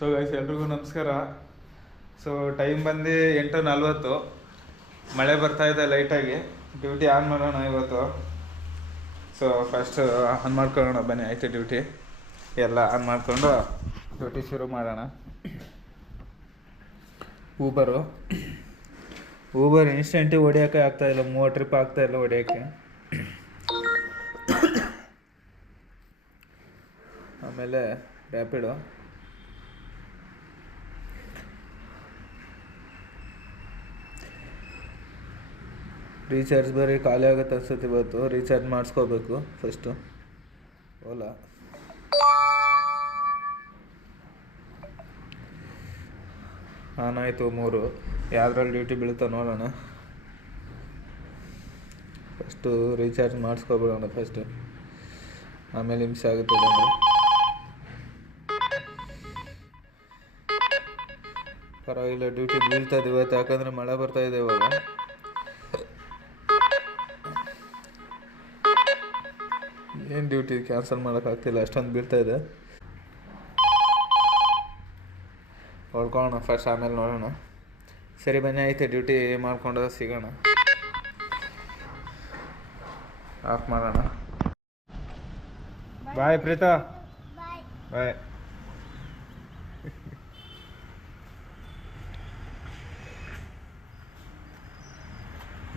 So guys ಎಲ್ರಿಗೂ ನಮಸ್ಕಾರ. So time ಬಂದು 8:40. ಮಳೆ ಬರ್ತಾಯಿದೆ ಲೈಟಾಗಿ. ಡ್ಯೂಟಿ ಆನ್ ಮಾಡೋಣ ಇವತ್ತು. ಸೊ ಫಸ್ಟ್ ಆನ್ ಮಾಡ್ಕೊಳ್ಳೋಣ ಬನ್ನಿ. ಆಯಿತು, ಡ್ಯೂಟಿ ಎಲ್ಲ ಆನ್ ಮಾಡಿಕೊಂಡು ಡ್ಯೂಟಿ ಶುರು ಮಾಡೋಣ. ಊಬರ್ ಇನ್ಸ್ಟೆಂಟಿಗೆ ಹೊಡಿಯೋಕ್ಕೆ ಆಗ್ತಾಯಿಲ್ಲ. 30 ಟ್ರಿಪ್ ಆಗ್ತಾಯಿಲ್ಲ ಹೊಡಿಯೋಕ್ಕೆ. ಆಮೇಲೆ ರ್ಯಾಪಿಡೋ, ರೀಚಾರ್ಜ್ ಬರೀ ಖಾಲಿ ಆಗುತ್ತೆ ಅನ್ಸುತ್ತೆ ಇವತ್ತು. ರೀಚಾರ್ಜ್ ಮಾಡಿಸ್ಕೋಬೇಕು ಫಸ್ಟು. ಓಲಾ, ಆನಾಯಿತು 3. ಯಾವುದ್ರಲ್ಲಿ ಡ್ಯೂಟಿ ಬೀಳುತ್ತಾ ನೋಡೋಣ. ಫಸ್ಟು ರೀಚಾರ್ಜ್ ಮಾಡಿಸ್ಕೊಬಿಡೋಣ ಫಸ್ಟು, ಆಮೇಲೆ ಹಿಂಸೆ ಆಗುತ್ತೆ. ಅಂದರೆ ಪರವಾಗಿಲ್ಲ, ಡ್ಯೂಟಿ ಬೀಳ್ತದೆ ಇವತ್ತು. ಯಾಕಂದರೆ ಮಳೆ ಬರ್ತಾಯಿದೆ ಇವಾಗ. ಏನು ಡ್ಯೂಟಿ ಕ್ಯಾನ್ಸಲ್ ಮಾಡೋಕ್ಕಾಗ್ತಿಲ್ಲ, ಅಷ್ಟೊಂದು ಬೀಳ್ತಾಯಿದೆ. ಹೊಡ್ಕೊಳ್ಳೋಣ ಫಸ್ಟ್, ಆಮೇಲೆ ನೋಡೋಣ. ಸರಿ ಬನ್ನಿ, ಐತೆ ಡ್ಯೂಟಿ ಮಾಡಿಕೊಂಡು ಸಿಗೋಣ. ಆಫ್ ಮಾಡೋಣ. ಬಾಯ್ ಪ್ರೀತಾ, ಬಾಯ್.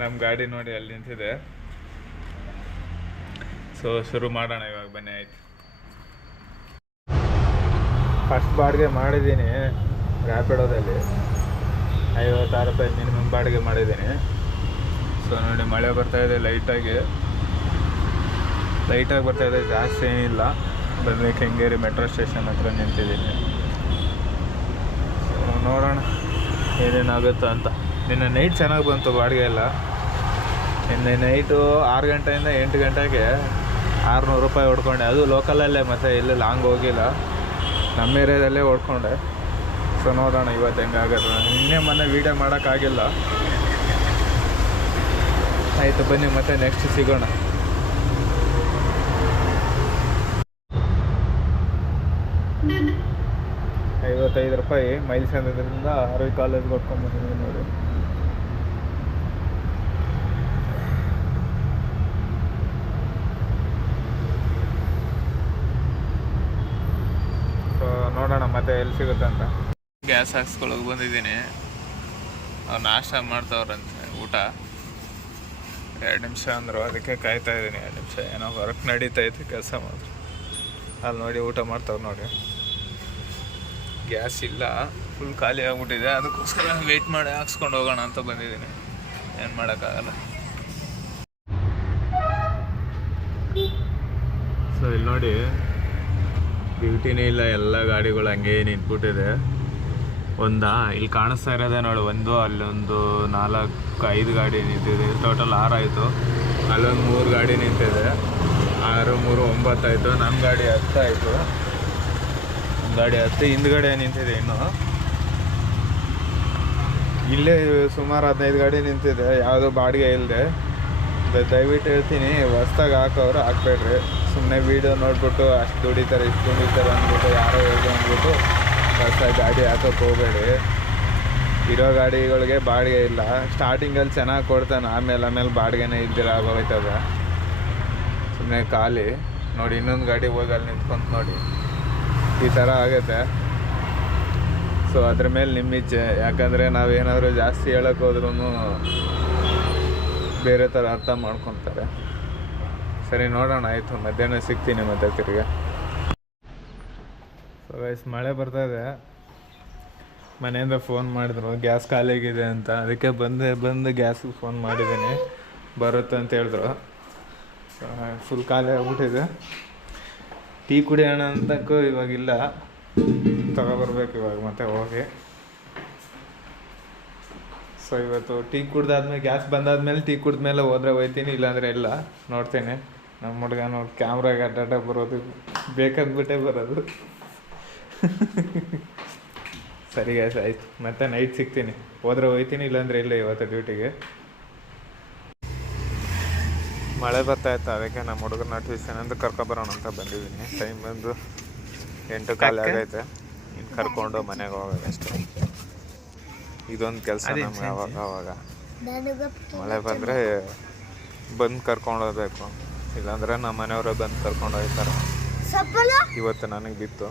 ನಮ್ಮ ಗಾಡಿ ನೋಡಿ ಅಲ್ಲಿ ನಿಂತಿದೆ. ಸೊ ಶುರು ಮಾಡೋಣ ಇವಾಗ ಬನ್ನಿ. ಆಯ್ತು, ಫಸ್ಟ್ ಬಾಡಿಗೆ ಮಾಡಿದ್ದೀನಿ ರ್ಯಾಪಿಡೋದಲ್ಲಿ. 56 ರೂಪಾಯಿ ಮಿನಿಮಮ್ ಬಾಡಿಗೆ ಮಾಡಿದ್ದೀನಿ. ಸೊ ನೋಡಿ, ಮಳೆ ಬರ್ತಾಯಿದೆ ಲೈಟಾಗಿ ಬರ್ತಾಯಿದೆ, ಜಾಸ್ತಿ ಏನಿಲ್ಲ. ಬಂದರೆ ಕೆಂಗೇರಿ ಮೆಟ್ರೋ ಸ್ಟೇಷನ್ ಹತ್ರ ನಿಂತಿದ್ದೀನಿ. ಸೊ ನೋಡೋಣ ಏನೇನಾಗುತ್ತೋ ಅಂತ. ನಿನ್ನೆ ನೈಟ್ ಚೆನ್ನಾಗಿ ಬಂತು ಬಾಡಿಗೆ ಎಲ್ಲ. ನಿನ್ನೆ ನೈಟು 6 ಗಂಟೆಯಿಂದ 8 ಗಂಟೆಗೆ 600 ರೂಪಾಯಿ ಹೊಡ್ಕೊಂಡೆ. ಅದು ಲೋಕಲಲ್ಲೇ, ಮತ್ತು ಇಲ್ಲಿ ಲಾಂಗ್ ಹೋಗಿಲ್ಲ, ನಮ್ಮ ಏರಿಯಾದಲ್ಲೇ ಹೊಡ್ಕೊಂಡೆ. ಸೊ ನೋಡೋಣ ಇವತ್ತು ಹೆಂಗಾಗುತ್ತೆ. ನಿನ್ನೆ ಮೊನ್ನೆ ವೀಡಿಯೋ ಮಾಡೋಕ್ಕಾಗಿಲ್ಲ. ಆಯಿತು ಬನ್ನಿ, ಮತ್ತೆ ನೆಕ್ಸ್ಟ್ ಸಿಗೋಣ. 55 ರೂಪಾಯಿ ಮೈಲ್ಸ್ ಅನ್ನೋದ್ರಿಂದ ಅರವಿ ಕಾಲೇಜ್ಗೆ ಹೊಡ್ಕೊಂಡ್ಬಂದಿದ್ದೀನಿ ನೋಡಿ. ಸೊ ನೋಡೋಣ ಮತ್ತೆ ಎಲ್ಲಿ ಸಿಗುತ್ತೆ ಅಂತ. ಗ್ಯಾಸ್ ಹಾಕ್ಸ್ಕೊಳಕ್ಕೆ ಬಂದಿದ್ದೀನಿ. ಅವ್ರು ನಾಷ್ಟ ಮಾಡ್ತಾವ್ರಂತೆ, ಊಟ. 2 ನಿಮಿಷ ಅಂದರು, ಅದಕ್ಕೆ ಕಾಯ್ತಾ ಇದ್ದೀನಿ. 2 ನಿಮಿಷ ಏನೋ ವರ್ಕ್ ನಡೀತೈತೆ, ಕೆಲಸ ಮಾತ್ರ. ಅಲ್ಲಿ ನೋಡಿ ಊಟ ಮಾಡ್ತಾವ್ರು ನೋಡಿ. ಗ್ಯಾಸ್ ಇಲ್ಲ, ಫುಲ್ ಖಾಲಿ ಆಗಿಬಿಟ್ಟಿದೆ. ಅದಕ್ಕೋಸ್ಕರ ವೆಯ್ಟ್ ಮಾಡಿ ಹಾಕ್ಸ್ಕೊಂಡು ಹೋಗೋಣ ಅಂತ ಬಂದಿದ್ದೀನಿ. ಏನು ಮಾಡೋಕ್ಕಾಗಲ್ಲ. ಸೊ ಇಲ್ಲಿ ನೋಡಿ, ಡ್ಯೂಟಿನೇ ಇಲ್ಲ, ಎಲ್ಲ ಗಾಡಿಗಳು ಹಂಗೆ ನಿಂತ್ಬಿಟ್ಟಿದೆ. ಇಲ್ಲಿ ಕಾಣಿಸ್ತಾ ಇರೋದೇ ನೋಡಿ, ಅಲ್ಲೊಂದು 4-5 ಗಾಡಿ ನಿಂತಿದೆ. ಟೋಟಲ್ 6 ಆಯಿತು. ಅಲ್ಲೊಂದು 3 ಗಾಡಿ ನಿಂತಿದೆ. 6, 3, 9 ಆಯಿತು. ನಮ್ಮ ಗಾಡಿ 10 ಆಯಿತು. ಗಾಡಿ 10 ಹಿಂದ್ಗಡೆ ನಿಂತಿದೆ. ಇನ್ನು ಇಲ್ಲೇ ಸುಮಾರು 15 ಗಾಡಿ ನಿಂತಿದೆ, ಯಾವುದೋ ಬಾಡಿಗೆ ಇಲ್ಲದೆ. ದಯವಿಟ್ಟು ಹೇಳ್ತೀನಿ, ಹೊಸ್ದಾಗಿ ಹಾಕೋರು ಹಾಕ್ಬೇಡ್ರಿ. ಸುಮ್ಮನೆ ವೀಡಿಯೋ ನೋಡ್ಬಿಟ್ಟು ಅಷ್ಟು ದುಡಿತಾರೆ ಇಷ್ಟು ದುಡಿತಾರೆ ಅಂದ್ಬಿಟ್ಟು ಯಾರೋ ಹೇಳ್ದು ಅಂದ್ಬಿಟ್ಟು ಹೊಸ್ದಾಗಿ ಗಾಡಿ ಹಾಕೋಕ್ಕೆ ಹೋಗಬೇಡಿ. ಇರೋ ಗಾಡಿಗಳಿಗೆ ಬಾಡಿಗೆ ಇಲ್ಲ. ಸ್ಟಾರ್ಟಿಂಗಲ್ಲಿ ಚೆನ್ನಾಗಿ ಕೊಡ್ತಾನೆ, ಆಮೇಲೆ ಬಾಡಿಗೆನೇ ಇದ್ದಿರ ಆಗೋಯ್ತದೆ. ಸುಮ್ಮನೆ ಖಾಲಿ ನೋಡಿ. ಇನ್ನೊಂದು ಗಾಡಿ ಹೋಗಿ ಅಲ್ಲಿ ನಿಂತ್ಕೊಂತ ನೋಡಿ, ಈ ಥರ ಆಗುತ್ತೆ. ಸೊ ಅದ್ರ ಮೇಲೆ ನಿಮ್ಮ ಇಚ್ಛೆ. ಯಾಕಂದರೆ ನಾವೇನಾದರೂ ಜಾಸ್ತಿ ಹೇಳೋಕ್ಕೆ ಹೋದ್ರೂ ಬೇರೆ ಥರ ಅರ್ಥ ಮಾಡ್ಕೊತಾರೆ. ಸರಿ ನೋಡೋಣ, ಆಯಿತು. ಮಧ್ಯಾಹ್ನ ಸಿಗ್ತೀನಿ ಮತ್ತೆ ತಿರ್ಗಿ. ಸೊ ಗೈಸ್, ಮಳೆ ಬರ್ತಾಯಿದೆ. ಮನೆಯಿಂದ ಫೋನ್ ಮಾಡಿದ್ರು ಗ್ಯಾಸ್ ಖಾಲಿಯಾಗಿದೆ ಅಂತ. ಅದಕ್ಕೆ ಬಂದು ಗ್ಯಾಸಿಗೆ ಫೋನ್ ಮಾಡಿದ್ದೀನಿ, ಬರುತ್ತೆ ಅಂತ ಹೇಳಿದ್ರು. ಫುಲ್ ಖಾಲಿ ಆಗ್ಬಿಟ್ಟಿದೆ. ಟೀ ಕುಡಿಯೋಣ ಅಂತಕ್ಕೂ ಇವಾಗಿಲ್ಲ, ತಗೊಬರ್ಬೇಕು ಇವಾಗ ಮತ್ತೆ ಹೋಗಿ. ಸೊ ಇವತ್ತು ಟೀ ಕುಡ್ದಾದ್ಮೇಲೆ, ಗ್ಯಾಸ್ ಬಂದಾದ್ಮೇಲೆ ಟೀ ಕುಡಿದ್ಮೇಲೆ ಹೋದ್ರೆ ಹೋಯ್ತೀನಿ, ಇಲ್ಲಾಂದರೆ ಇಲ್ಲ. ನೋಡ್ತೀನಿ. ನಮ್ಮ ಹುಡುಗ ನೋಡಿ ಕ್ಯಾಮ್ರಾಗೆ ಅಡ್ಡಾಡ ಬರೋದು, ಬೇಕಂದ್ಬಿಟ್ಟೆ ಬರೋದು. ಸರಿ ಗ್ಯಾಸ್, ಆಯ್ತು. ಮತ್ತೆ ನೈಟ್ ಸಿಗ್ತೀನಿ. ಹೋದ್ರೆ ಹೋಯ್ತೀನಿ, ಇಲ್ಲಾಂದರೆ ಇಲ್ಲ ಇವತ್ತು ಡ್ಯೂಟಿಗೆ. ಮಳೆ ಬರ್ತಾಯಿತ್ತು, ಅದಕ್ಕೆ ನಮ್ಮ ಹುಡುಗರನ್ನ ಟ್ಯೂಷನ್ ಅಂತ ಕರ್ಕೊಬರೋಣ ಅಂತ ಬಂದಿದ್ದೀನಿ. ಟೈಮ್ ಬಂದು 8 ಕಾಲ ಆಗೈತೆ. ಇನ್ನು ಕರ್ಕೊಂಡು ಮನೆಗೆ ಹೋಗೋದಷ್ಟೇ. ಇದೊಂದು ಕೆಲಸ ನಮ್ಗೆ ಅವಾಗ ಮಳೆ ಬಂದರೆ ಬಂದು ಕರ್ಕೊಂಡು ಹೋಗ್ಬೇಕು, ಇಲ್ಲಾಂದರೆ ನಮ್ಮ ಮನೆಯವರೇ ಬಂದು ಕರ್ಕೊಂಡು ಹೋಗ್ತಾರೆ. ಇವತ್ತು ನನಗೆ ಬಿತ್ತು.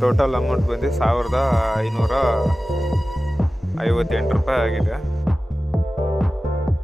ಟೋಟಲ್ ಅಮೌಂಟ್ ಬಂದು 1558 ರೂಪಾಯಿ ಆಗಿದೆ.